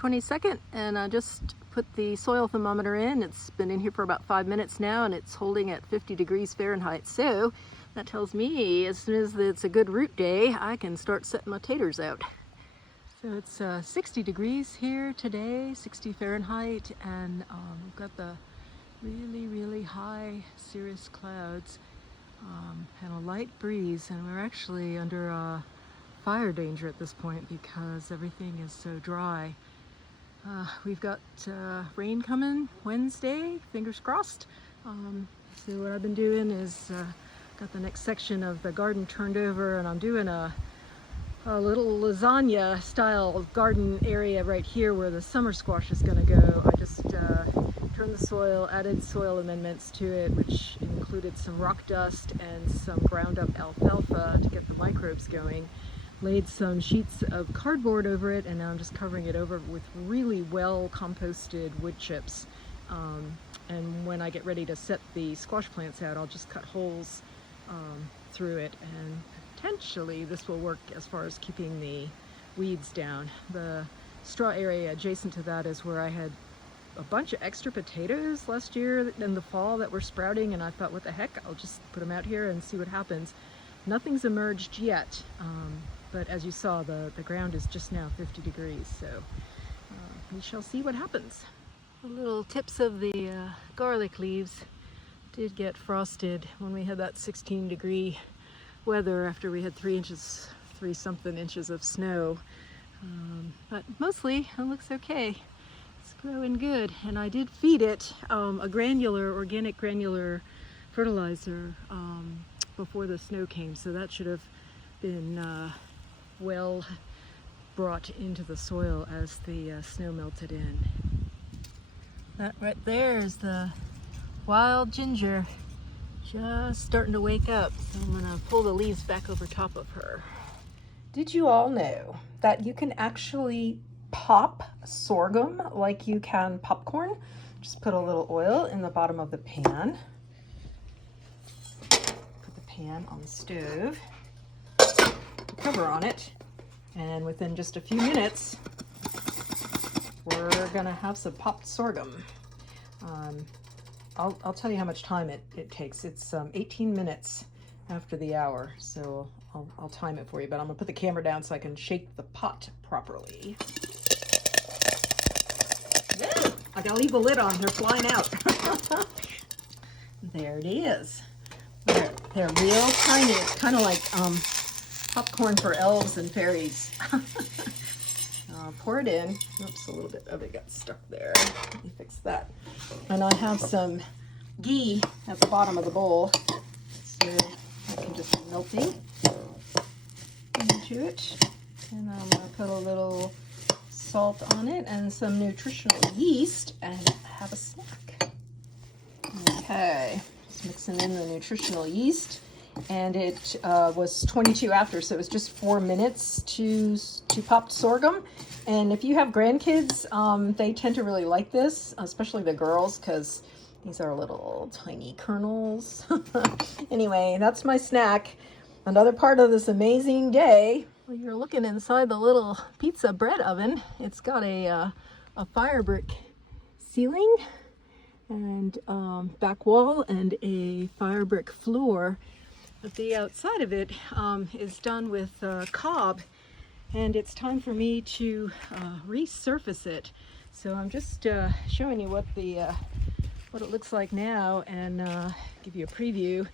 22nd, and I just put the soil thermometer in. It's been in here for about 5 minutes now, and it's holding at 50 degrees Fahrenheit. So that tells me as soon as it's a good root day, I can start setting my taters out. So it's 60 degrees here today, 60 Fahrenheit, and we've got the really high cirrus clouds and a light breeze, and we're actually under fire danger at this point because everything is so dry. We've got rain coming Wednesday, fingers crossed. So what I've been doing is got the next section of the garden turned over, and I'm doing a little lasagna style garden area right here where the summer squash is going to go. I just turned the soil, added soil amendments to it, which included some rock dust and some ground up alfalfa to get the microbes going. Laid some sheets of cardboard over it, and now I'm just covering it over with really well composted wood chips. And when I get ready to set the squash plants out, I'll just cut holes through it, and potentially this will work as far as keeping the weeds down. The straw area adjacent to that is where I had a bunch of extra potatoes last year in the fall that were sprouting, and I thought, what the heck, I'll just put them out here and see what happens. Nothing's emerged yet. But as you saw, the ground is just now 50 degrees, so we shall see what happens. The little tips of the garlic leaves did get frosted when we had that 16-degree weather after we had 3 something inches of snow. But mostly it looks okay. It's growing good, and I did feed it a organic granular fertilizer before the snow came, so that should have been well brought into the soil as the snow melted in. That right there is the wild ginger, just starting to wake up. So I'm gonna pull the leaves back over top of her. Did you all know that you can actually pop sorghum like you can popcorn? Just put a little oil in the bottom of the pan. Put the pan on the stove. Cover on it, and within just a few minutes we're gonna have some popped sorghum. I'll tell you how much time it takes. It's 18 minutes after the hour, so I'll time it for you, but I'm gonna put the camera down so I can shake the pot properly. Yeah, I gotta leave the lid on, they're flying out. There it is. They're real tiny. It's kind of like popcorn for elves and fairies. Pour it in. Oops, a little bit of it got stuck there. Let me fix that. And I have some ghee at the bottom of the bowl, so I can just melting into it. And I'm going to put a little salt on it and some nutritional yeast and have a snack. Okay, just mixing in the nutritional yeast. And it was 22 after, so it was just 4 minutes to popped sorghum. And if you have grandkids, they tend to really like this, especially the girls, because these are little tiny kernels. Anyway, that's my snack. Another part of this amazing day. Well, you're looking inside the little pizza bread oven. It's got a fire brick ceiling and back wall and a fire brick floor. But the outside of it is done with cob, and it's time for me to resurface it. So I'm just showing you what it looks like now, and give you a preview.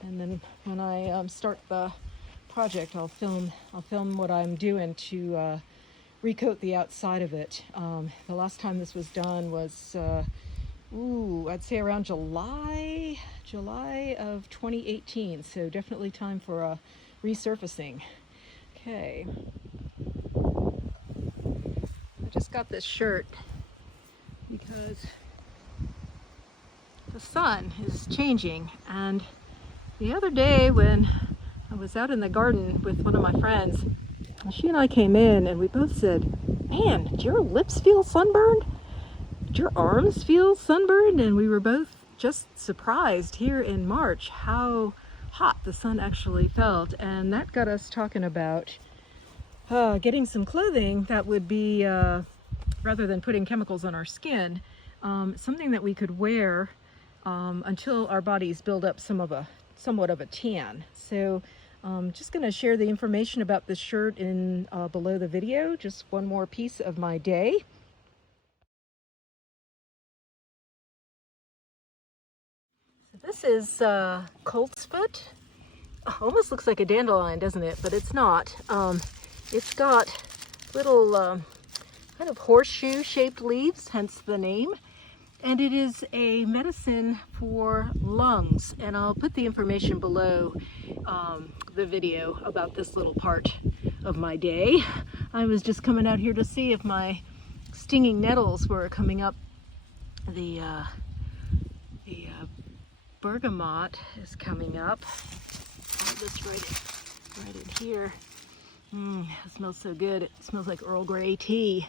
And then when I start the project, I'll film what I'm doing to recoat the outside of it. The last time this was done was I'd say around July of 2018, so definitely time for a resurfacing. Okay, I just got this shirt because the sun is changing, and the other day when I was out in the garden with one of my friends, she and I came in and we both said, man, do your lips feel sunburned? Do your arms feel sunburned? And we were both just surprised here in March how hot the sun actually felt, and that got us talking about getting some clothing that would be rather than putting chemicals on our skin, something that we could wear until our bodies build up somewhat of a tan. So just going to share the information about this shirt in below the video. Just one more piece of my day. So this is Coltsfoot. Almost looks like a dandelion, doesn't it? But it's not. It's got little kind of horseshoe shaped leaves, hence the name. And it is a medicine for lungs. And I'll put the information below the video about this little part of my day. I was just coming out here to see if my stinging nettles were coming up. The bergamot is coming up. I'll just write it right in here. It smells so good. It smells like Earl Grey tea.